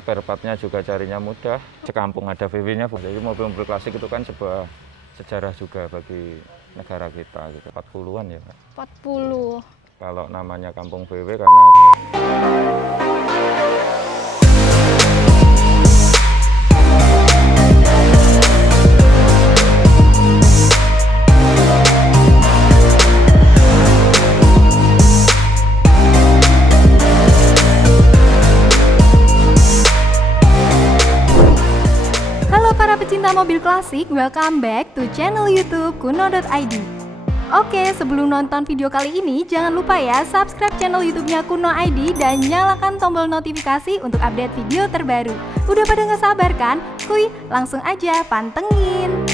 spare partnya juga carinya mudah. Sekampung ada VW-nya. Jadi mobil-mobil klasik itu kan sebuah sejarah juga bagi negara kita gitu. 40-an ya, Pak. 40. Kalau namanya Kampung VW karena Halo para pecinta mobil klasik, welcome back to channel YouTube kuno.id. Oke, sebelum nonton video kali ini, jangan lupa ya subscribe channel YouTube-nya Kuno.id dan nyalakan tombol notifikasi untuk update video terbaru. Udah pada nggak sabar kan? Kuy, langsung aja pantengin.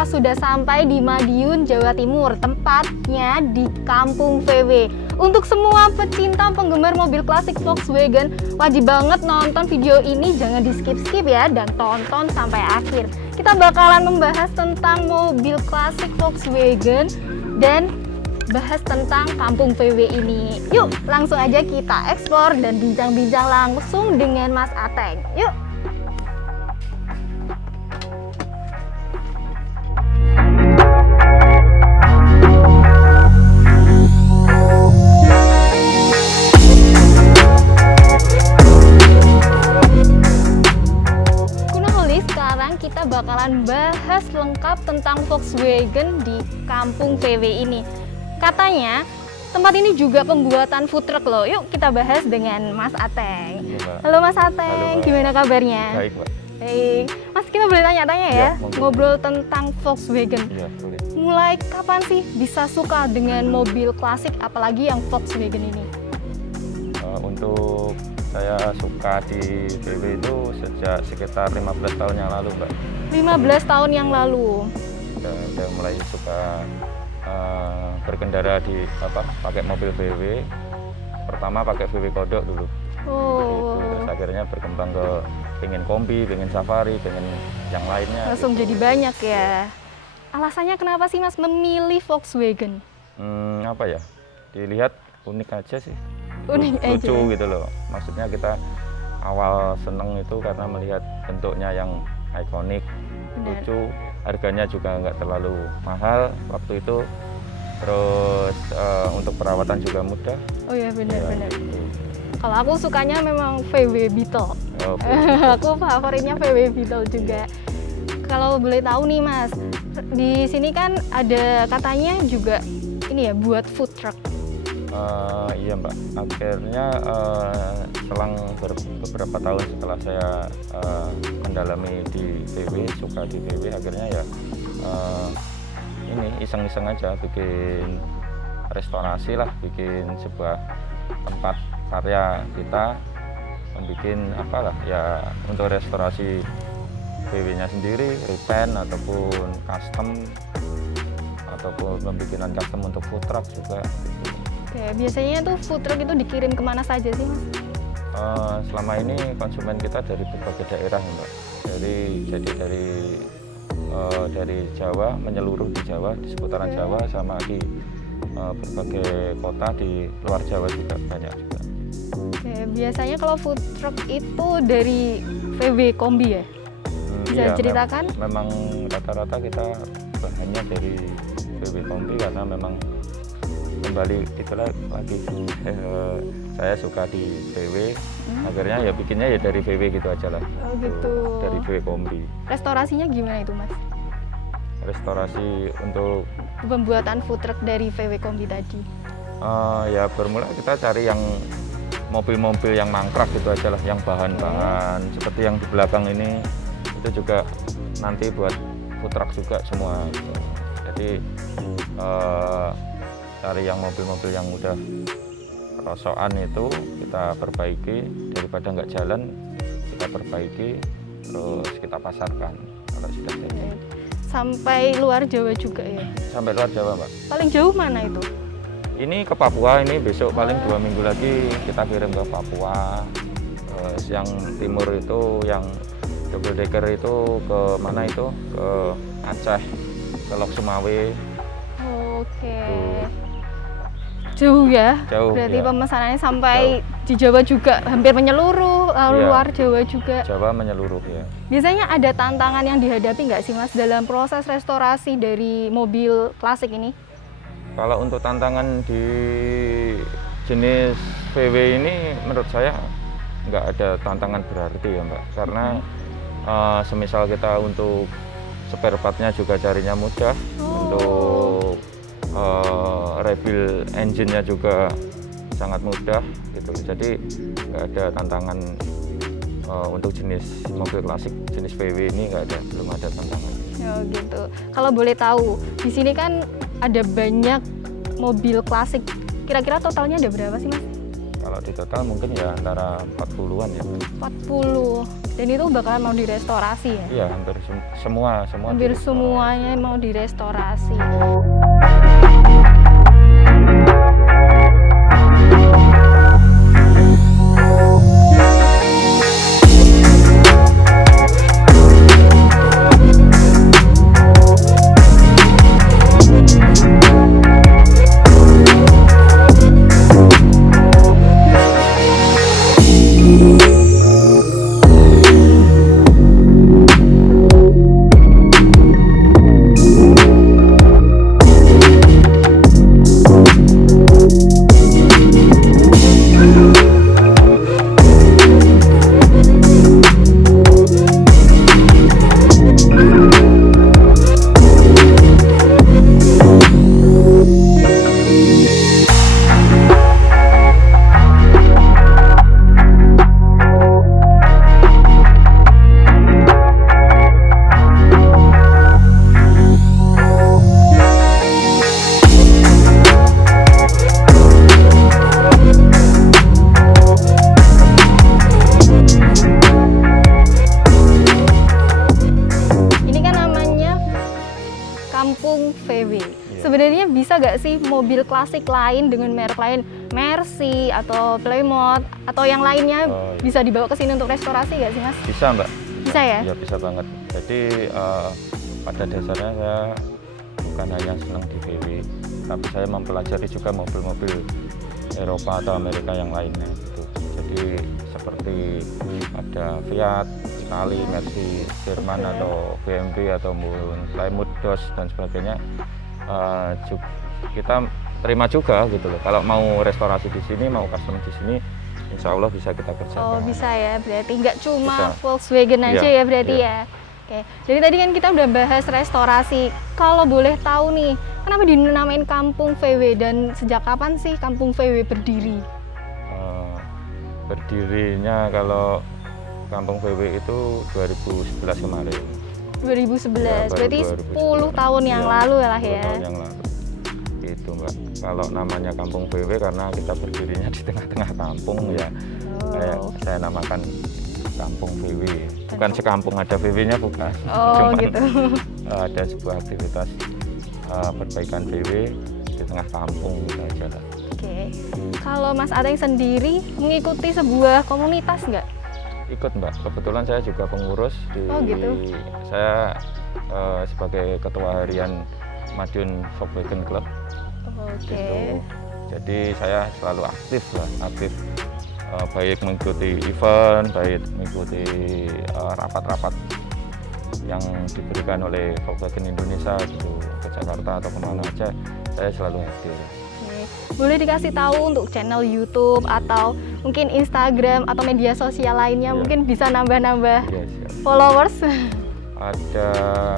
Sudah sampai di Madiun, Jawa Timur, tempatnya di Kampung VW. Untuk semua pecinta penggemar mobil klasik Volkswagen, wajib banget nonton video ini, jangan di skip-skip ya, dan tonton sampai akhir. Kita bakalan membahas tentang mobil klasik Volkswagen dan bahas tentang Kampung VW ini. Yuk, langsung aja kita eksplor dan bincang-bincang langsung dengan Mas Ateng. Yuk! Kita bakalan bahas lengkap tentang Volkswagen di Kampung VW ini. Katanya tempat ini juga pembuatan food truck loh. Yuk kita bahas dengan Mas Ateng. Ya, halo Mas Ateng, halo, gimana kabarnya? Baik, Pak. Baik. Mas, kita boleh tanya-tanya ya, ngobrol tentang Volkswagen. Ya, boleh. Mulai kapan sih bisa suka dengan mobil klasik, apalagi yang Volkswagen ini? Untuk saya suka di VW itu sejak sekitar 15 tahun yang lalu, Mbak. 15 tahun yang lalu. Saya mulai suka berkendara di pakai mobil VW. Pertama pakai VW Kodok dulu. Oh. Terus akhirnya berkembang ke pengen kombi, pengen safari, pengen yang lainnya. Langsung gitu. jadi banyak ya. Alasannya kenapa sih Mas memilih Volkswagen? Apa ya? Dilihat unik aja sih. Unik Lucu aja. gitu loh. Maksudnya kita awal seneng itu karena melihat bentuknya yang ikonik, Benar. lucu, harganya juga nggak terlalu mahal waktu itu. Terus untuk perawatan juga mudah. Oh ya, benar-benar. Gitu. Kalau aku sukanya memang VW Beetle. Oh, Aku favoritnya VW Beetle juga. Kalau boleh tahu nih Mas, di sini kan ada katanya juga ini ya buat food truck. Iya Mbak, akhirnya selang beberapa tahun setelah saya mendalami di VW, suka di VW, akhirnya ya ini iseng-iseng aja bikin restorasi lah, bikin sebuah tempat karya kita, membuat apalah ya untuk restorasi VW-nya sendiri, repaint ataupun custom, ataupun pembikinan custom untuk food truck juga. Gitu. Oke, biasanya tuh food truck itu dikirim kemana saja sih Mas? Selama ini konsumen kita dari berbagai daerah, Mbak. Jadi dari Jawa, menyeluruh di Jawa, di seputaran Jawa, sama di berbagai kota di luar Jawa juga banyak juga. Oke, biasanya kalau food truck itu dari VW Kombi ya? Bisa Iya, ceritakan? memang rata-rata kita bahannya dari VW Kombi karena memang kembali itulah lagi saya suka di VW, akhirnya ya bikinnya ya dari VW gitu aja lah. Oh gitu. Dari VW Kombi. Restorasinya gimana itu Mas? Restorasi untuk Pembuatan food truck dari VW Kombi tadi. ya bermula kita cari yang mobil-mobil yang mangkrak gitu aja lah, yang bahan-bahan seperti yang di belakang ini itu juga nanti buat food truck juga semua gitu. Jadi cari yang mobil-mobil yang udah rosokan itu kita perbaiki, daripada nggak jalan kita perbaiki terus kita pasarkan kalau sudah jadi. Sampai luar Jawa juga ya? Sampai luar Jawa, Mbak. Paling jauh mana itu? Ini ke Papua, ini besok paling 2 minggu lagi kita kirim ke Papua. Terus yang timur itu, yang double decker itu ke mana itu? Ke Aceh, ke Lok Sumawe. Oke. Jauh ya? Jauh, Berarti ya. pemesanannya sampai di Jawa juga, hampir menyeluruh, Iya. luar Jawa juga. Jawa menyeluruh ya. Biasanya ada tantangan yang dihadapi nggak sih Mas dalam proses restorasi dari mobil klasik ini? Kalau untuk tantangan di jenis VW ini menurut saya nggak ada tantangan berarti ya Mbak, karena semisal kita untuk spare partnya juga carinya mudah, untuk rebuild engine-nya juga sangat mudah gitu. Jadi nggak ada tantangan untuk jenis mobil klasik jenis VW ini nggak ada, belum ada tantangan. Oh gitu. Kalau boleh tahu, di sini kan ada banyak mobil klasik. Kira-kira totalnya ada berapa sih Mas? Kalau di total mungkin ya antara 40-an ya. 40. Dan itu bakalan mau direstorasi ya? Iya, hampir semua Hampir direstorasi. semuanya mau direstorasi. Kampung VW. Sebenarnya bisa nggak sih mobil klasik lain dengan merek lain, Mercy atau Plymouth atau yang lainnya bisa dibawa ke sini untuk restorasi nggak sih Mas? Bisa Mbak. Bisa ya? Iya bisa banget. Jadi pada dasarnya saya bukan hanya senang di VW, tapi saya mempelajari juga mobil-mobil Eropa atau Amerika yang lainnya gitu. Jadi seperti ada Fiat, Scali, Mercy, Jerman atau BMW atau Plymouth, Dodge dan sebagainya, kita terima juga gitu loh. Kalau mau restorasi di sini, mau custom di sini, insya Allah bisa kita kerjakan. Oh bisa ya, berarti nggak cuma Bisa. Volkswagen aja Iya, ya berarti iya. ya. Oke, jadi tadi kan kita udah bahas restorasi. Kalau boleh tahu nih, kenapa dinamain Kampung VW dan sejak kapan sih Kampung VW berdiri? Berdirinya kalau Kampung VW itu 2011 kemarin. 2011, Ya, baru berarti 2011. 10 tahun yang Iya, lalu lah 10 ya. tahun yang lalu. Itu Mbak. Kalau namanya Kampung VW karena kita berdirinya di tengah-tengah kampung ya. Kayak saya namakan Kampung VW. Bukan sekampung ada VW-nya bukan. Oh Cuman, gitu. ada sebuah aktivitas perbaikan VW di tengah kampung gitu aja lah. Oke, kalau Mas Ateng sendiri mengikuti sebuah komunitas nggak? Ikut Mbak, kebetulan saya juga pengurus di. Oh, gitu. Saya sebagai ketua harian Madiun Volkswagen Club. Oke. Gitu. Jadi saya selalu aktif lah, baik mengikuti event, baik mengikuti rapat-rapat yang diberikan oleh Volkswagen Indonesia gitu, ke Jakarta atau kemana aja saya selalu hadir. Oke. Boleh dikasih tahu untuk channel YouTube atau mungkin Instagram atau media sosial lainnya, Iya. mungkin bisa nambah-nambah Iya, siap. followers. Ada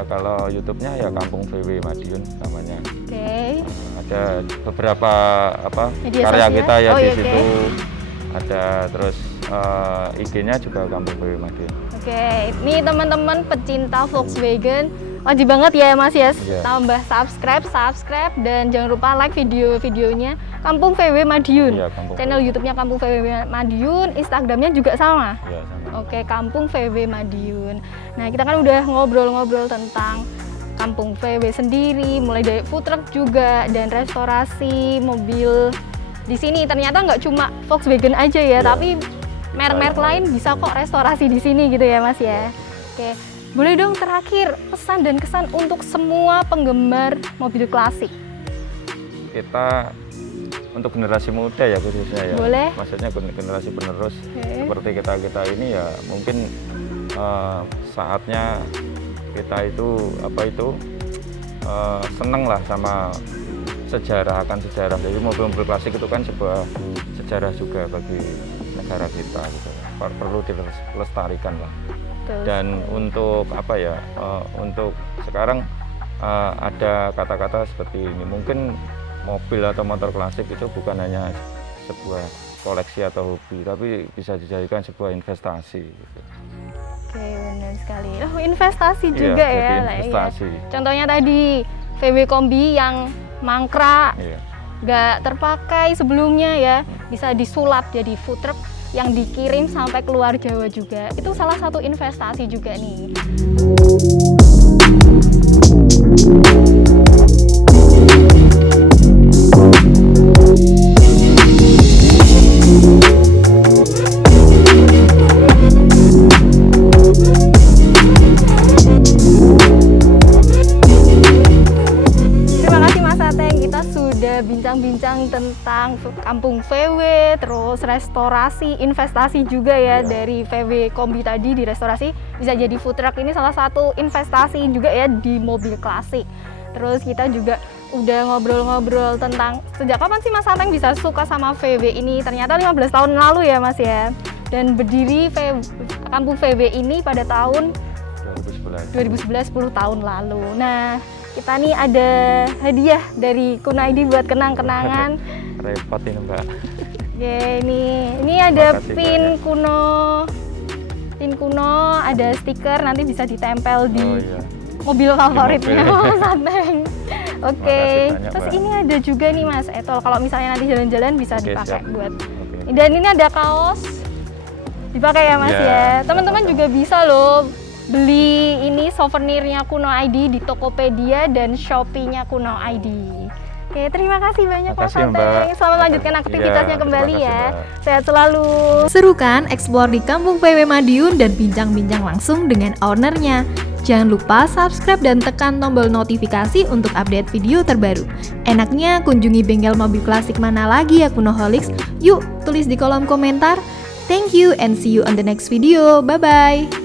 kalau YouTube-nya ya Kampung VW Madiun namanya. Oke. Ada beberapa Media karya sosial? kita ya Oh, di iya, oke. situ. Ada terus IG-nya juga Kampung VW Madiun. Oke, ini teman-teman pecinta Volkswagen wajib banget ya Mas ya, Iya. tambah subscribe dan jangan lupa like videonya Kampung VW Madiun. Iya, Kampung Channel VW. YouTube-nya Kampung VW Madiun, Instagram-nya juga sama. Ya, sama. Oke, Kampung VW Madiun. Nah, kita kan udah ngobrol-ngobrol tentang Kampung VW sendiri, mulai dari food truck juga dan restorasi mobil. Di sini ternyata nggak cuma Volkswagen aja ya, Iya. tapi merek-merek lain bisa kok restorasi di sini gitu ya Mas ya. Oke, boleh dong terakhir pesan dan kesan untuk semua penggemar mobil klasik. Kita untuk generasi muda ya khususnya ya. Boleh. Maksudnya generasi penerus Oke. seperti kita ini ya mungkin saatnya kita itu seneng lah sama akan sejarah. Jadi mobil-mobil klasik itu kan sebuah sejarah juga bagi negara kita gitu. Perlu dilestarikan lah. Betul. Dan untuk untuk sekarang ada kata-kata seperti ini, mungkin mobil atau motor klasik itu bukan hanya sebuah koleksi atau hobi, tapi bisa dijadikan sebuah investasi gitu. Oke, benar sekali. Oh, investasi Iya, juga jadi ya. investasi. Iya. Contohnya tadi VW Kombi yang mangkrak, Iya. nggak terpakai sebelumnya ya, bisa disulap jadi food truck yang dikirim sampai keluar Jawa juga. Itu salah satu investasi juga nih. Terima kasih Mas Ateng, kita sudah bincang-bincang tentang Kampung VW, terus restorasi, investasi juga ya Iya. dari VW Kombi tadi di restorasi bisa jadi food truck, ini salah satu investasi juga ya di mobil klasik. Terus kita juga udah ngobrol-ngobrol tentang sejak kapan sih Mas Ateng bisa suka sama VW ini. Ternyata 15 tahun lalu ya Mas ya. Dan berdiri Kampung VW ini pada tahun 2011, 10 tahun lalu. Nah, kita nih ada hadiah dari Kunaidi buat kenang-kenangan. Repot ini Mbak. Oke, ini ada Makasih pin banyak. kuno, ada stiker, nanti bisa ditempel di Oh iya. mobil favoritnya mobil. Mas Ateng. Oke, Makasih banyak, terus Mbak. ini ada juga nih Mas Etol, kalau misalnya nanti jalan-jalan bisa Oke, dipakai siap. buat. Oke. Dan ini ada kaos dipakai ya Mas Iya, ya. Teman-teman sama-sama. juga bisa loh beli ini souvenirnya Kuno ID di Tokopedia dan Shopee-nya Kuno ID. Oke, terima kasih banyak Mas Makasih, Mbak. Ateng. Selamat lanjutkan aktivitasnya Iya, kembali terima ya. kasih, Mbak. Sehat selalu. Seru kan explore di Kampung VW Madiun dan bincang-bincang langsung dengan ownernya. Jangan lupa subscribe dan tekan tombol notifikasi untuk update video terbaru. Enaknya kunjungi bengkel mobil klasik mana lagi ya Kunoholics? Yuk tulis di kolom komentar. Thank you and see you on the next video. Bye-bye.